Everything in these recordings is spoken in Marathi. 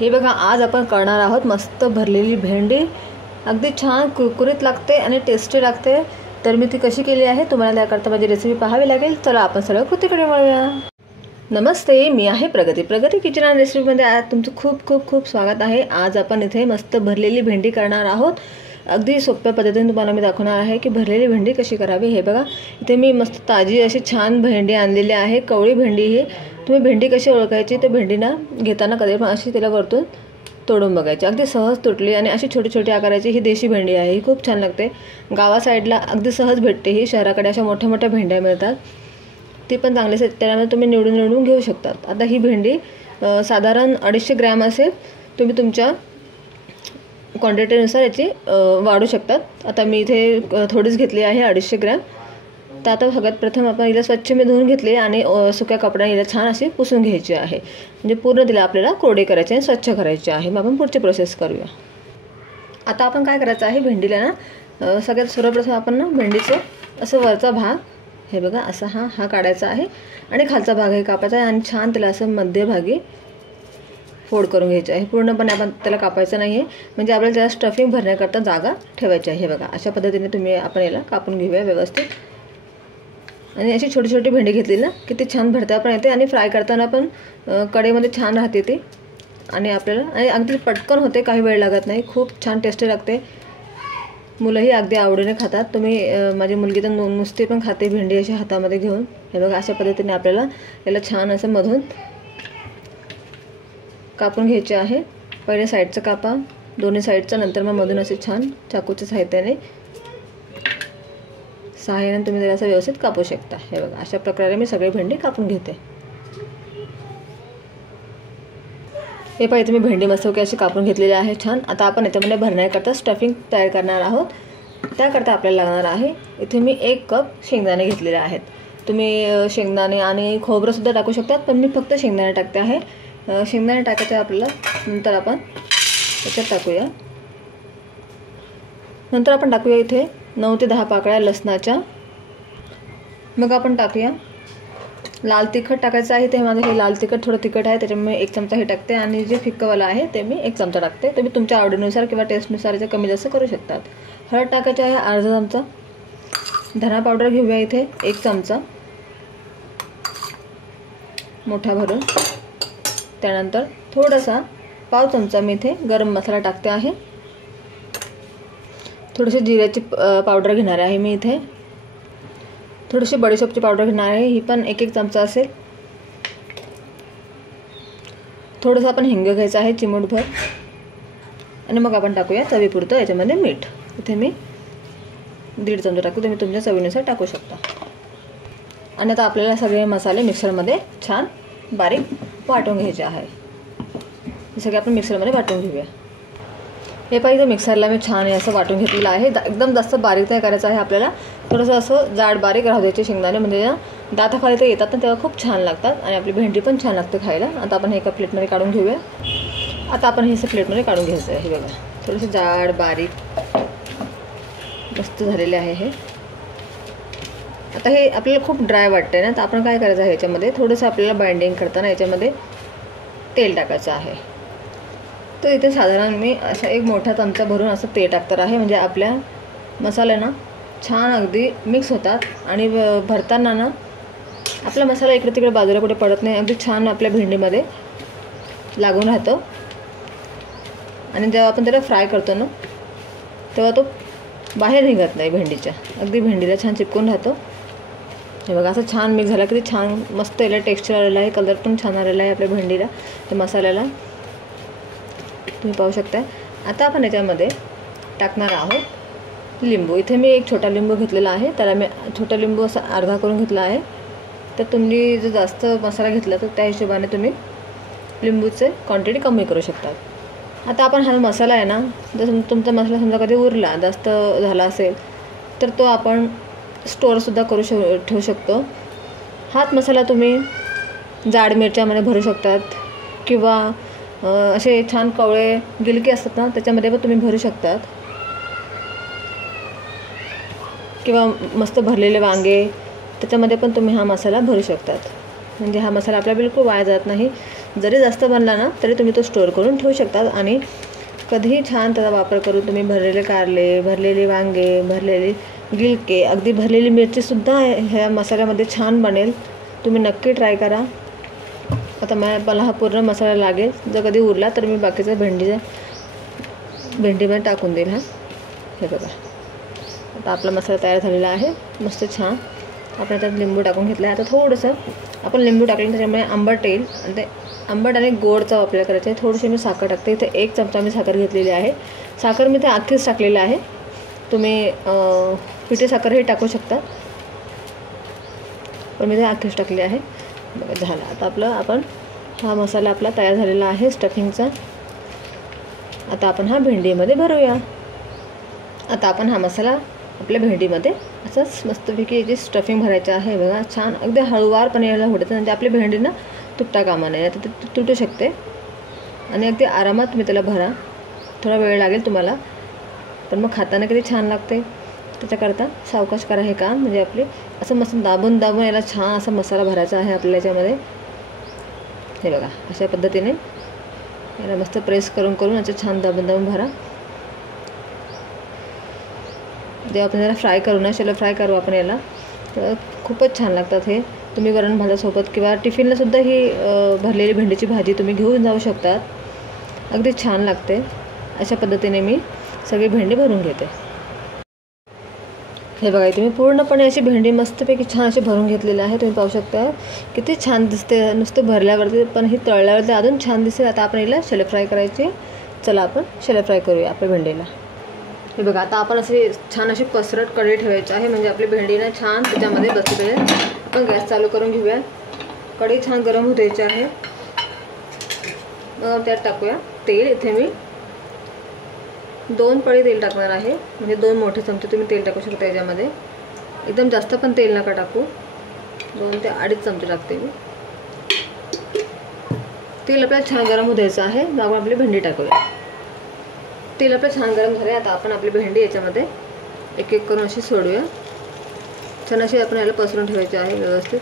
हे बघा, आज आपण करणार आहोत मस्त भरलेली भेंडी. अगदी छान कुरकुरीत लागते आणि टेस्टी लागते. तर मी ती कशी केली आहे तुम्हाला त्याकरता माझी रेसिपी पाहावी लागेल. चला आपण सरळ कृतीकडे वळूया. नमस्ते, मी आहे प्रगती किचन अँड रेसिपीमध्ये आज तुमचं खूप खूप खूप स्वागत आहे. आज आपण इथे मस्त भरलेली भेंडी करणार आहोत. अगदी सोप्या पद्धतीने तुम्हाला मी दाखवणार आहे की भरलेली भेंडी कशी करावी. हे बघा, इथे मी मस्त ताजी अशी छान भेंडी आणलेली आहे. कवळी भेंडी. ही तुम्ही भेंडी कशी ओळखायची, तर भेंडीना घेताना कधी पण अशी तिला वरतून तोडून बघायची. अगदी सहज तुटली आणि अशी छोटी छोटी आकाराची ही देशी भेंडी आहे. ही खूप छान लागते. गावा साईडला अगदी सहज भेटते. ही शहराकडे अशा मोठ्या मोठ्या भेंड्या मिळतात. ती पण चांगली त्यामुळे तुम्ही निवडून घेऊ शकतात. आता ही भेंडी साधारण 250 ग्रॅम असेल. तुम्ही तुमच्या क्वांटिटीनुसार याची वाढू शकतात. आता मी इथे थोडीच घेतली आहे, 250 ग्रॅम. तर आता सगळ्यात प्रथम आपण हिला स्वच्छ मी धुवून घेतली आणि सुक्या कपड्याने हिला छान अशी पुसून घ्यायची आहे. म्हणजे पूर्ण तिला आपल्याला कोरडे करायचे आणि स्वच्छ करायचे आहे. मग आपण पुढची प्रोसेस करूया. आता आपण काय करायचं आहे, भेंडीला ना सगळ्यात सर्वप्रथम आपण ना भेंडीचं असं वरचा भाग हे बघा असा हा काढायचा आहे आणि खालचा भाग हे कापायचा आहे आणि छान त्याला असं मध्यभागी फोल्ड करून घ्यायचं आहे. पूर्णपणे आपण त्याला कापायचं नाही आहे, म्हणजे आपल्याला त्याला स्टफिंग भरण्याकरता जागा ठेवायची आहे. हे बघा, अशा पद्धतीने आपण याला कापून घेऊया व्यवस्थित. आणि अशी छोटी छोटी भेंडी घेतली ना किती छान भरता पण येते आणि फ्राय करताना पण कढईमध्ये छान राहते ती. आणि आपल्याला अगदी पटकन होते, काही वेळ लागत नाही. खूप छान टेस्टी लागते. मुलंही अगदी आवडीने खातात. माझी मुलगी तर नुसती पण खाते भेंडी अशी हातामध्ये घेऊन. हे बघा, अशा पद्धतीने आपल्याला याला छान असं मधून कापून घ्यायचे आहे. पहिले साईडचं कापा, दोन्ही साईडचं, नंतर मग मधून असे छान चाकूच्या सहाय्याने तुम्ही जरा असं व्यवस्थित कापू शकता. हे बघा, अशा प्रकारे मी सगळी भेंडी कापून घेते. हे पाहिजे तुम्ही भेंडी मस्त अशी कापून घेतलेली आहे छान. आता आपण याच्यामध्ये भरण्याकरता स्टफिंग तयार करणार आहोत. त्याकरता आपल्याला लागणार आहे, इथे मी 1 कप शेंगदाणे घेतलेले आहेत. तुम्ही शेंगदाणे आणि खोबरंसुद्धा टाकू शकतात, पण मी फक्त शेंगदाणे टाकते आहे. शेंगदाणे टाकायचे आपल्याला. नंतर आपण याच्यात टाकूया. नंतर आपण टाकूया इथे 9 ते 10 पाकळ्या लसणाच्या. मग आपण टाकूया लाल तिखट टाकायचं आहे. ते माझं हे लाल तिखट थोडं तिखट आहे, त्याच्यामुळे 1 चमचा हे टाकते. आणि जे फिक्कवाला आहे ते मी 1 चमचा टाकते. तुम्ही तुमच्या आवडीनुसार किंवा टेस्टनुसार याचं कमी जास्त करू शकतात. हळद टाकायची आहे अर्धा चमचा. धना पावडर घेऊया इथे 1 चमचा मोठा भरून. त्यानंतर थोडासा पाव चमचा मी इथे गरम मसाला टाकते आहे. थोडीशी जिऱ्याची पावडर घेणार आहे मी इथे. थोडीशी बडीशेपची पावडर घेणार आहे, ही पण 1 चमचा असेल. थोडंसं आपण हिंग घ्यायचं आहे चिमूटभर. आणि मग आपण टाकूया चवीपुरतं याच्यामध्ये मीठ. इथे मी 1.5 चमचा टाकू, तुम्ही तुमच्या चवीनुसार टाकू शकता. आणि आता आपल्याला सगळे मसाले मिक्सरमध्ये छान बारीक वाटून घ्यायचे आहे. हे सगळे आपण मिक्सरमध्ये वाटून घेऊया. हे पाहिजे मिक्सरला मी छान असं वाटून घेतलेलं आहे. एकदम जास्त बारीक नाही करायचं आहे आपल्याला. थोडंसं असं जाड बारीक राहू द्यायचे शेंगदाणे, म्हणजे दाताखाली ते येतात ना तेव्हा खूप छान लागतात आणि आपली भेंडी पण छान लागते खायला. आता आपण हे एका प्लेटमध्ये काढून घेऊया. आता आपण हे प्लेटमध्ये काढून घ्यायचं आहे. हे बघा, थोडंसं जाड बारीक मस्त झालेले आहे हे. आता हे आपल्याला खूप ड्राय वाटतंय ना, तर आपण काय करायचं आहे, याच्यामध्ये थोडंसं आपल्याला बाइंडिंग करताना याच्यामध्ये तेल टाकायचं आहे. तर इथे साधारण मी असं 1 मोठा चमचा भरून असं तेल टाकणार आहे, म्हणजे आपल्या मसाल्यांना छान अगदी मिक्स होतात आणि भरताना ना आपला मसाला इकडे तिकडे बाजूला कुठे पडत नाही. अगदी छान आपल्या भेंडीमध्ये लागून राहतं. आणि जेव्हा आपण त्याला फ्राय करतो ना तेव्हा तो बाहेर निघत नाही भेंडीच्या. अगदी भेंडीला छान चिपकून राहतो. हे बघा, असं छान मिक्स झाला किती छान मस्त याला टेक्स्चर आलेलं आहे. कलर पण छान आलेला आहे आपल्या भेंडीला, त्या मसाल्याला तुम्ही पाहू शकता. आता आपण याच्यामध्ये टाकणार आहोत लिंबू. इथे मी 1 छोटा लिंबू घेतलेला आहे. त्याला मी छोटा लिंबू असा अर्धा करून घेतला आहे. तर तुम्ही जर जास्त मसाला घेतला तर त्या हिशोबाने तुम्ही लिंबूचे क्वांटिटी कमी करू शकतात. आता आपण हा मसाला आहे ना, जर तुमचा मसाला समजा कधी उरला जास्त झाला असेल तर तो आपण स्टोअरसुद्धा ठेवू शकतो. हाच मसाला तुम्ही जाड मिरच्यामध्ये भरू शकतात किंवा असे छान कवळे गिलके असतात ना त्याच्यामध्ये पण तुम्ही भरू शकतात. किंवा मस्त भरलेले वांगे त्याच्यामध्ये पण तुम्ही हा मसाला भरू शकतात. म्हणजे हा मसाला आपला बिलकुल वाया जात नाही. जरी जास्त बनला ना तरी तुम्ही तो स्टोअर करून ठेवू शकता आणि कधीही छान त्याचा वापर करून तुम्ही भरलेले कारले, भरलेले वांगे, भरलेले गिलके, अगदी भरलेली मिरचीसुद्धा ह्या मसाल्यामध्ये छान बनेल. तुम्ही नक्की ट्राय करा. आता मला हा पूर्ण मसाला लागेल. जर कधी उरला तर मी बाकीचा भेंडीमध्ये टाकून देईल. हे बघा, आता आपला मसाला तयार झालेला आहे मस्त छान. आपण त्यात लिंबू टाकून घेतलं आहे. आता थोडंसं आपण लिंबू टाकलं त्याच्यामुळे आंबट येईल आणि ते आंबट आणि गोडचा आपल्याला करायचा आहे. थोडीशी मी साखर टाकते. इथे 1 चमचा मी साखर घेतलेली आहे. साखर मी ते अख्खीच टाकलेली आहे. तुम्ही पिठी साखरही टाकू शकता, पण मी ते अख्खीच टाकली आहे. बघा झालं. आता आपण हा मसाला आपला तयार झालेला आहे स्टफिंगचा. आता आपण हा भेंडीमध्ये भरूया. आता आपण हा मसाला आपल्या भेंडीमध्ये असंच मस्तपैकी याची स्टफिंग भरायची आहे. बघा छान अगदी हळूवारपणे याला होतं म्हणजे आपली भेंडी ना तुटता कामा नये. आता ते तुटू शकते आणि अगदी आरामात तुम्ही त्याला भरा. थोडा वेळ लागेल तुम्हाला, पण मग खाताना किती छान लागते. त्याच्याकरता सावकाश करा हे काम. म्हणजे आपली असं मस्त दाबून याला छान असा मसाला भरायचा आहे आपल्याला याच्यामध्ये. हे बघा अशा पद्धतीने याला मस्त प्रेस करून असं छान दाबून भरा. जेव्हा आपण याला फ्राय करू ना, शॅलो फ्राय करू आपण याला, तर खूपच छान लागतात हे. तुम्ही वरण भातासोबत किंवा टिफिनलासुद्धा ही भरलेली भेंडीची भाजी तुम्ही घेऊन जाऊ शकतात. अगदी छान लागते. अशा पद्धतीने मी सगळी भेंडी भरून घेते. हे बघा तुम्ही पूर्णपणे अशी भेंडी मस्तपैकी छान अशी भरून घेतलेली आहे. तुम्ही पाहू शकता किती छान दिसते. नुसतं भरल्यावरती पण ही तळल्यावरती अजून छान दिसते. आता आपण हिला शॅलो फ्राय करायची. चला आपण शॅलो फ्राय करूया आपल्या भेंडीला. हे बघा आता आपण असे छान अशी पसरट कढई ठेवायची आहे म्हणजे आपली भेंडी ना छान त्याच्यामध्ये बसली पाहिजे. आपण गॅस चालू करून घेऊया. कढई छान गरम होऊ द्यायची आहे. मग त्यात टाकूया तेल. इथे मी 2 पळी तेल टाकणार आहे. म्हणजे 2 मोठे चमचे तुम्ही तेल टाकू शकता याच्यामध्ये. एकदम जास्त पण तेल नका टाकू. 2 ते 2.5 चमचे टाकते मी. तेल आपल्याला छान गरम होऊ द्यायचं आहे. मग आपण आपली भेंडी टाकूया. तेल आपलं छान गरम झाले. आता आपण आपली भेंडी याच्यामध्ये एक एक करून अशी सोडूया. छान अशी आपण याला पसरून ठेवायची आहे व्यवस्थित.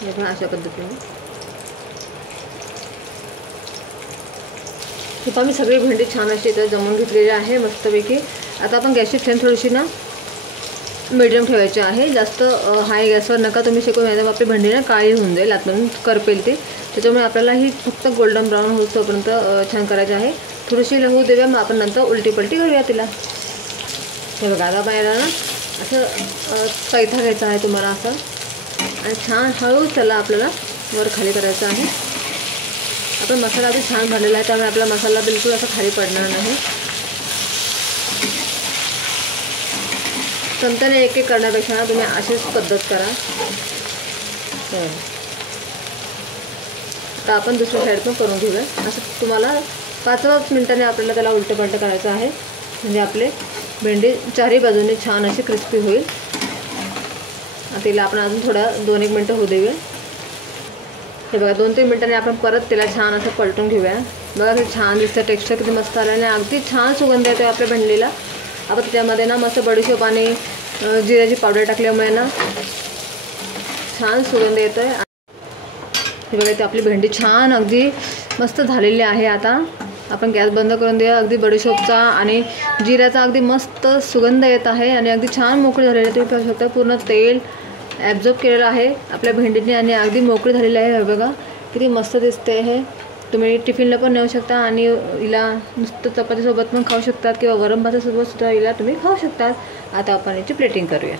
हे पहा अशा पद्धतीने. ही मी सगळी भेंडी छान अशी इथं जमवून घेतलेली आहे मस्तपैकी. आता आपण गॅसची फ्लेम थोडीशी ना मीडियम ठेवायची आहे. जास्त हाय गॅसवर नका तुम्ही शेकून घ्यायला. आपली भेंडी ना काळी होऊन जाईल, आतमधून करपेल ती. त्याच्यामुळे आपल्याला ही फक्त गोल्डन ब्राऊन होईपर्यंत छान करायची आहे. थोडीशी होऊ देऊया, मग आपण नंतर उलटी पलटी करूया तिला. हे बघा आता बाहेर ना असं पैथा घ्यायचा आहे तुम्हाला असं आणि छान हळू त्याला आपल्याला वर खाली करायचं आहे. आपण मसाला आधी छान भरलेला आहे त्यामुळे आपला मसाला बिलकुल असा खाली पडणार नाही. चमच्याने एक एक करण्यापेक्षा ना तुम्ही अशीच पद्धत करा. आता आपण दुसऱ्या साईड पण करून घेऊया. असं तुम्हाला 5-5 मिनिटांनी आपल्याला त्याला उलटं पलटं करायचं आहे म्हणजे आपले भेंडी चारही बाजूने छान अशी क्रिस्पी होईल. तिला आपण अजून थोडा 2-1 मिनटं होऊ देऊया. हे बघा 2-3 मिनिटांनी आपण परत तिला छान असं पलटून घेऊया. बघा किती छान दिसतं. टेक्स्चर किती मस्त आलं आणि अगदी छान सुगंध येतो आपल्या भेंडीला. आपण त्याच्यामध्ये ना मस्त बडीशेप आणि जिऱ्याची पावडर टाकल्यामुळे ना छान सुगंध येतो आहे. हे बघा इथे आपली भेंडी छान अगदी मस्त झालेली आहे. आता आपण गॅस बंद करून देऊया. अगदी बडीशेपचा आणि जिऱ्याचा अगदी मस्त सुगंध येत आहे आणि अगदी छान मोकळी झालेली आहे. तुम्ही पाहू शकता पूर्ण तेल ॲब्झॉर्ब केलेलं आहे आपल्या भेंडीने आणि अगदी मोकळी झालेली आहे. हे बघा किती मस्त दिसते. हे तुम्ही टिफिनला पण नेऊ शकता आणि हिला नुसतं चपातीसोबत पण खाऊ शकतात किंवा वरण भातासोबत सुद्धा हिला तुम्ही खाऊ शकतात. आता आपण याची प्लेटिंग करूया.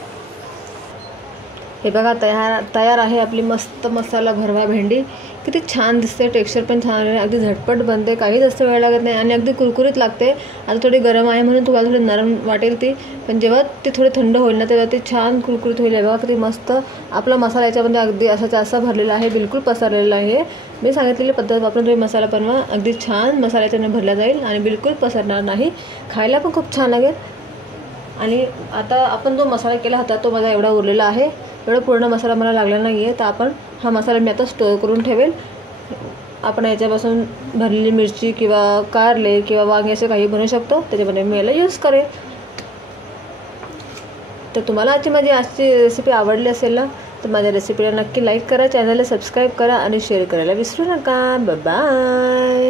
हे बघा तयार आहे आपली मस्त मसाला भरवा भेंडी. किती छान दिसते. टेक्स्चर पण छान आहे. अगदी झटपट बनते. काही जास्त वेळ लागत नाही आणि अगदी कुरकुरीत लागते. आता थोडी गरम आहे म्हणून तुम्हाला थोडी नरम वाटेल ती, पण जेव्हा ती थोडी थंड होईल ना तेव्हा ती छान कुरकुरीत होईल. बघा किती मस्त आपला मसाला याच्यामध्ये अगदी असा भरलेला आहे. बिलकुल पसरलेला आहे. मी सांगितलेली पद्धत वापरून तुम्ही मसाला बनवा. अगदी छान मसाला याच्याने भरला जाईल आणि बिलकुल पसरणार नाही. खायला पण खूप छान लागेल. आणि आता आपण जो मसाला केला होता तो माझा एवढा उरलेला आहे. एवढा पूर्ण मसाला मला लागला नाही आहे. तर आपण हा मसाला मी आता स्टोअर करून ठेवेल. आपण याच्यापासून भरलेली मिरची किंवा कारले किंवा वांगे असे काही बनवू शकतो. त्याच्यामध्ये मी याला यूज करेल. तर तुम्हाला माझी आजची रेसिपी आवडली असेल ना तर माझ्या रेसिपीला नक्की लाईक करा, चॅनलला सबस्क्राईब करा आणि शेअर करायला विसरू नका. बाय.